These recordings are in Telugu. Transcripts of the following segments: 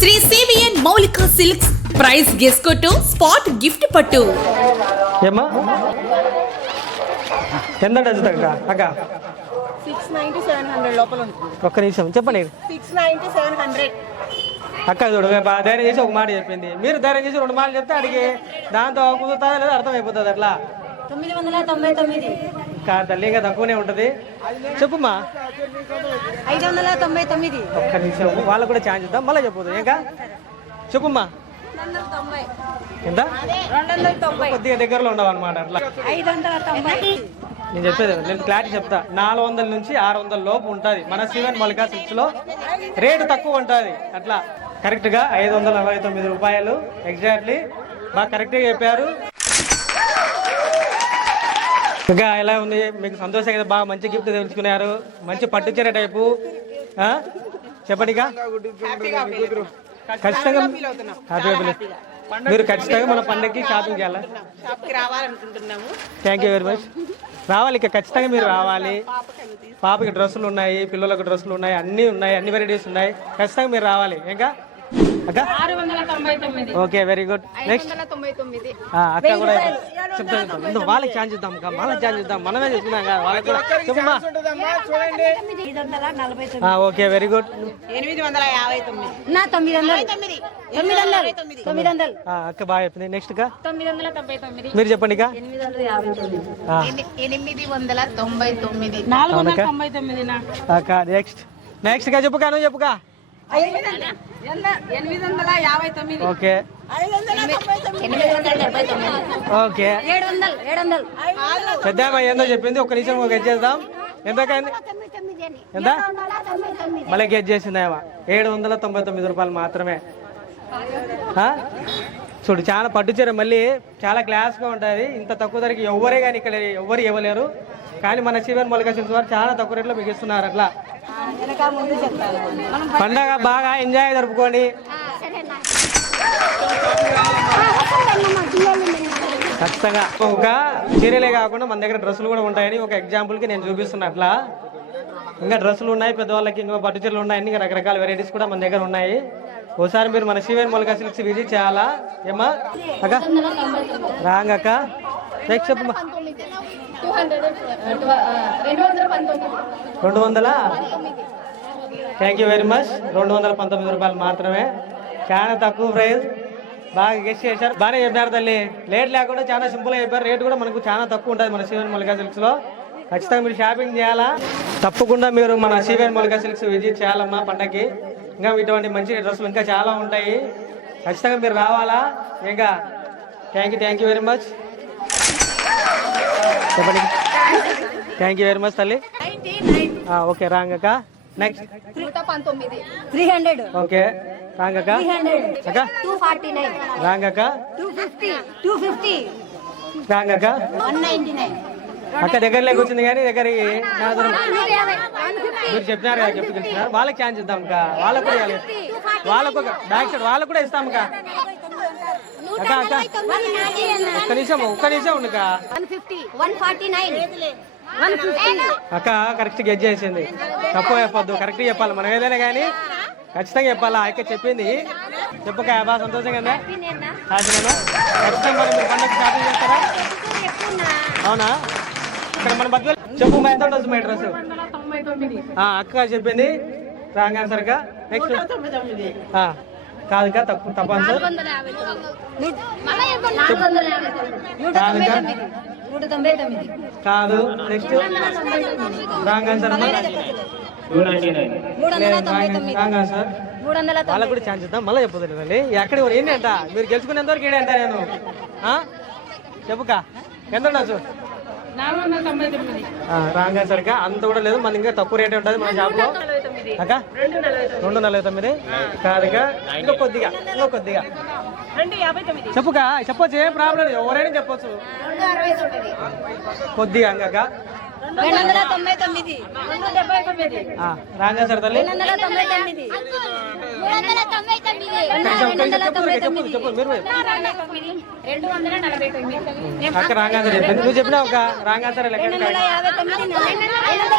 శ్రీ సివిఎన్ మౌలిక సిల్క్స్ ప్రైస్ గెస్కొట్టు స్పాట్ గిఫ్ట్ పట్టు. ఏమ్మా ఎంత అక్క అక్క 690 700 లోపల ఉంటుంది. ఒక్క నిమిషం చెప్పండి. 690 700 అక్క చూడు ధైర్యం చేసి ఒక మాట చెప్పింది. మీరు ధైర్యం చేసి రెండు మాటలు చెప్తే అడిగి దాంతో కుదురుతుందా లేదా అర్థమైపోతుంది. అట్లా 999 కాదు తల్లి ఇంకా తక్కువనే ఉంటుంది. చెప్పుమా 599 ఒక్క నిమిషం వాళ్ళకు కూడా ఛాన్స్ ఇద్దాం మళ్ళీ చెప్పదు ఇంకా చెప్పుమా ఎంత 290 కొద్దిగా దగ్గరలో ఉండవు అనమాట. అట్లా 590 నేను చెప్పేది నేను క్లారిటీ చెప్తా. 400 నుంచి 600 లోపు ఉంటుంది మన సివెన్ మల్లికా సిల్క్స్ లో. రేటు తక్కువ ఉంటుంది. అట్లా కరెక్ట్ గా 549 రూపాయలు ఎగ్జాక్ట్లీ. బాగా కరెక్ట్ గా చెప్పారు. ఇంకా ఎలా ఉంది మీకు సంతోషం కదా? బాగా మంచి గిఫ్ట్ తెలుసుకున్నారు. మంచి పట్టు చీర టైపు చెప్పండి. ఖచ్చితంగా హ్యాపీగా మీరు ఖచ్చితంగా మన పండగకి షాపింగ్ చేయాలి. Thank you very much. రావాలి ఇక ఖచ్చితంగా మీరు రావాలి. పాపకి డ్రెస్సులు ఉన్నాయి, పిల్లలకు డ్రెస్సులు ఉన్నాయి, అన్నీ ఉన్నాయి, అన్ని వెరైటీస్ ఉన్నాయి. ఖచ్చితంగా మీరు రావాలి. ఇంకా అక్క 699 ఓకే వెరీ గుడ్. నెక్స్ట్ అక్క కూడా చెప్తాను. వాళ్ళకి ఛాన్స్ ఇద్దాం వాళ్ళకి ఛాన్స్ ఇద్దాం. మనమే చెప్తున్నాం కదా వాళ్ళకి కూడా చెప్పమ్మా. Okay very good. 999 అక్క బాగా చెప్పింది. నెక్స్ట్ కా 999 మీరు చెప్పండి. 899 అక్క నెక్స్ట్ గా చెప్పుకా నువ్వు చెప్పుకా. 859 ఓకే ఓకే పెద్ద ఏందో చెప్పింది. ఒక నిమిషం గెట్ చేద్దాం. ఎంతకైంది ఎంత మళ్ళీ గెట్ చేసిందేమో 799 రూపాయలు మాత్రమే. చూడు చాలా పట్టు చీర మళ్ళీ చాలా క్లాస్గా ఉంటుంది. ఇంత తక్కువ ధరకి ఎవరే కానీ ఇక్కడ ఎవరు ఇవ్వలేరు. కానీ మన సివెన్ మల్లికా సిల్క్స్ వారు చాలా తక్కువ రేట్లో మీకు ఇస్తున్నారు. అట్లా పండగ బాగా ఎంజాయ్ జరుపుకోండి. ఖచ్చితంగా ఒక చీరలే కాకుండా మన దగ్గర డ్రెస్సులు కూడా ఉంటాయని ఒక ఎగ్జాంపుల్కి నేను చూపిస్తున్నా. అట్లా ఇంకా డ్రెస్సులు ఉన్నాయి పెద్దవాళ్ళకి, ఇంకా పట్టు చీరలు ఉన్నాయి, ఇంకా రకరకాల వెరైటీస్ కూడా మన దగ్గర ఉన్నాయి. ఒకసారి మీరు మన సివెన్ మల్లికా సిల్క్స్ విజిట్ చేయాలా. ఏమ్మా అక్క రాంగ్ అక్క నెక్స్ట్ చెప్పమ్మా. 200 థ్యాంక్ యూ వెరీ మచ్. 219 రూపాయలు మాత్రమే. చాలా తక్కువ ప్రైస్. బాగా గెస్ట్ చేశారు. బాగానే చెప్పారు తల్లి. లేట్ లేకుండా చాలా సింపుల్గా చెప్పారు. రేటు కూడా మనకు చాలా తక్కువ ఉంటుంది మన సివెన్ మల్లికా సిల్క్స్ లో. ఖచ్చితంగా మీరు షాపింగ్ చేయాలా. తప్పకుండా మీరు మన సివెన్ మల్లికా సిల్క్స్ విజిట్ చేయాలమ్మా పండగకి. ఇంకా ఇటువంటి మంచి డ్రెస్సులు ఇంకా చాలా ఉంటాయి. ఖచ్చితంగా మీరు రావాలా. ఇంకా థ్యాంక్ యూ వెరీ మచ్. చెప్పండి. థ్యాంక్ యూ వెరీ మచ్ తల్లి. ఓకే రాంగ్ అక్క నెక్స్ట్ 300 ఓకే రాంగ్ అక్క అక్క 249 రాంగ్ అక్క 250 రాంగ్ అక్క 199 అక్క దగ్గరలోకి వచ్చింది కానీ దగ్గరికి మీరు చెప్పినారు కదా గిఫ్ట్ ఇస్తున్నారు. వాళ్ళకి ఛాన్స్ ఇద్దాం అక్క. వాళ్ళకు కూడా ఇవ్వాలి. వాళ్ళకు ఒక బ్యాక్ సైడ్ వాళ్ళకు కూడా ఇస్తాం అక్క. అక్క అక్క ఒక్క నిమిషం ఉండు అక్క. 149 అక్క కరెక్ట్ గెట్ చేసింది. తక్కువ చెప్పొద్దు, కరెక్ట్ చెప్పాలి. మనం ఏదైనా కానీ ఖచ్చితంగా చెప్పాలా. అక్క చెప్పింది చెప్పక బాగా సంతోషంగా ఉందా? ఖచ్చితంగా మీరు పండుగ షాపింగ్ చేస్తారా? అవునా? ఇక్కడ మన బతుకు చెప్పు ఎంత ఉండొచ్చు మా డ్రెస్. అక్క చెప్పింది రాంగ్ ఆన్సర్ అక్క. నెక్స్ట్ కాదు అక్క తప్పు ఆన్సర్. కాదు next wrong answer. Wrong answer. వాళ్ళకు కూడా ఛాన్స్ ఇద్దాం. మళ్ళీ చెప్పదు ఎక్కడ ఏంటి అంట మీరు గెలుచుకునేంత వరకు ఏంటంట నేను చెప్పుకా ఎంత ఉండొచ్చు. రాంగ్ ఆన్సర్ అక్క. అంత కూడా లేదు. మన ఇంకా తక్కువ రేట్ ఉంటుంది మన షాప్ లో అక్క. 249 కాదుక. ఇంకో కొద్దిగా చెప్పుకా. చెప్పొచ్చు ఏం ప్రాబ్లం లేదు. ఎవరైనా చెప్పొచ్చు కొద్దిగా అక్క. 299 రాంగ్ ఆన్సర్ తల్లి. 299 చెప్పు మీరు అక్క రాంగ్ ఆన్సర్ చెప్పింది. నువ్వు చెప్పినావు ఒక రాంగ్ ఆన్సర్.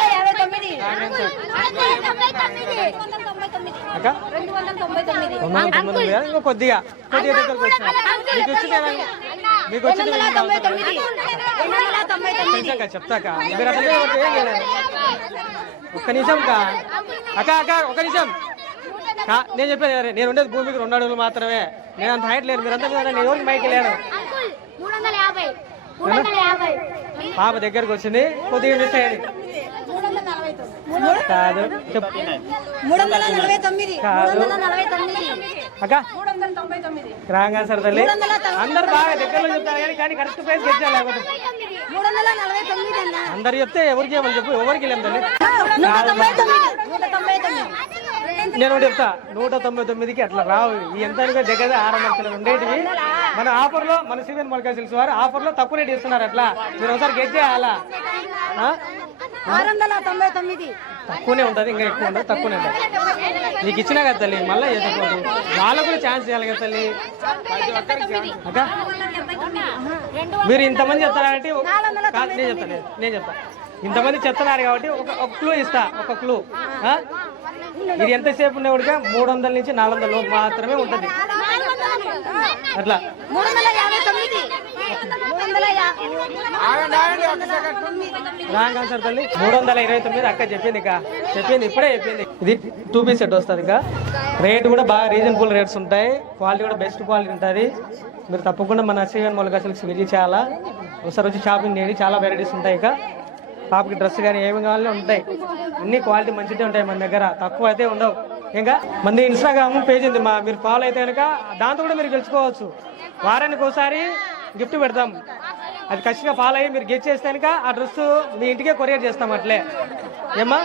259 అక్క 299 ఇంకా కొద్దిగా దగ్గరకు వచ్చిన మీకు వచ్చింది మీకు వచ్చింది కొంచెం చెప్తాక మీరు అట్లా ఏం చేయలేదు. ఒక్క నిమిషం అక్క ఒక నిమిషం నేను చెప్పాను కదా, నేను ఉండేది భూమికి 2 అడుగులు మాత్రమే. నేను అంత హైట్ లేను, మీరంతా నేను ఎవరికి మైకి లేను. పాప దగ్గరకు వచ్చింది, కొద్దిగా మిస్ అయ్యింది. కాదు అక్క రాంగ్ ఆన్సర్ తల్లి. అందరు బాగా దగ్గరలో చెప్తారు కానీ కరెక్ట్ ప్రైస్ గెలిచారు. లేకపోతే అందరు చెప్తే ఎవరికి ఏమని చెప్పు, ఎవరికి వెళ్ళాం తల్లి. నేను చెప్తా 199కి అట్లా రావు. ఎంత దగ్గర 600 లక్షలు ఉండేటివి మన ఆఫర్లో, మన సివిఎన్ మొలకా సిల్క్స్ వారు ఆఫర్లో తక్కువ రేట్ ఇస్తున్నారు. అట్లా మీరు ఒకసారి గెట్ చేయాలా? 699 తక్కువనే ఉంటుంది, ఇంకా ఎక్కువ ఉండదు, తక్కువనే ఉంటుంది. నీకు ఇచ్చినా కదా తల్లి, మళ్ళీ ఎదుర్కోదు. వాళ్ళకు కూడా ఛాన్స్ చేయాలి కదా తల్లి. అక్క మీరు ఇంతమంది చెప్తారంటే నేను చెప్తా ఇంతమంది చెప్తున్నారు కాబట్టి ఒక క్లూ ఇస్తా. ఒక క్లూ, ఇది ఎంతసేపు ఉన్నా కూడా 300 నుంచి 400 లోపు మాత్రమే ఉంటుంది. అట్లా రాంగ్ ఆన్సర్ తల్లి. 329 అక్క చెప్పింది. ఇప్పుడే చెప్పింది. ఇది 2 పీస్ సెట్ వస్తుంది. రేట్ కూడా బాగా రీజనబుల్ రేట్స్ ఉంటాయి, క్వాలిటీ కూడా బెస్ట్ క్వాలిటీ ఉంటుంది. మీరు తప్పకుండా మన సివిఎన్ మొలకా సిల్క్స్ విజిట్ చేయాలా. ఒకసారి వచ్చి షాపింగ్ చేయండి, చాలా వెరైటీస్ ఉంటాయి. పాపకి డ్రెస్ కానీ ఏమి కావాలో ఉంటాయి. అన్ని క్వాలిటీ మంచిగా ఉంటాయి మన దగ్గర, తక్కువ అయితే ఉండవు. ఇంకా మంది ఇన్స్టాగ్రామ్ పేజ్ ఉంది మీరు ఫాలో అయితే కనుక దాంతో కూడా మీరు గెలుచుకోవచ్చు. వారానికి ఒకసారి గిఫ్ట్ పెడతాం, అది ఖచ్చితంగా ఫాలో అయ్యి మీరు గెట్ చేస్తే కనుక ఆ డ్రెస్ మీ ఇంటికే కొరియర్ చేస్తాం. అట్లే ఏమ్మా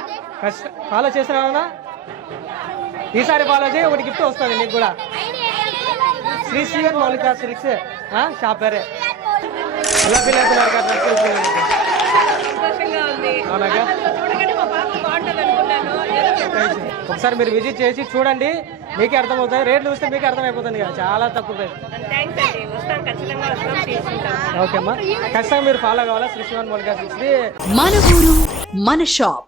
ఫాలో చేసినా ఈసారి ఫాలో చేయి, ఒకటి గిఫ్ట్ వస్తుంది మీకు కూడా. శ్రీ సివిఎన్ మొలకా సిల్క్స్ షాప్ పేరే. ఎలా ఫీల్ అవుతున్నారు కదా? అవునాగా, ఒకసారి మీరు విజిట్ చేసి చూడండి, మీకే అర్థమవుతుంది. రేట్లు చూస్తే మీకే అర్థమైపోతుంది కదా, చాలా తక్కువ ప్రైస్. ఓకే అమ్మా, ఖచ్చితంగా మీరు ఫాలో కావాలా శ్రీ సివిఎన్ మొలకా సిల్క్స్. మన ఊరు మన షాప్.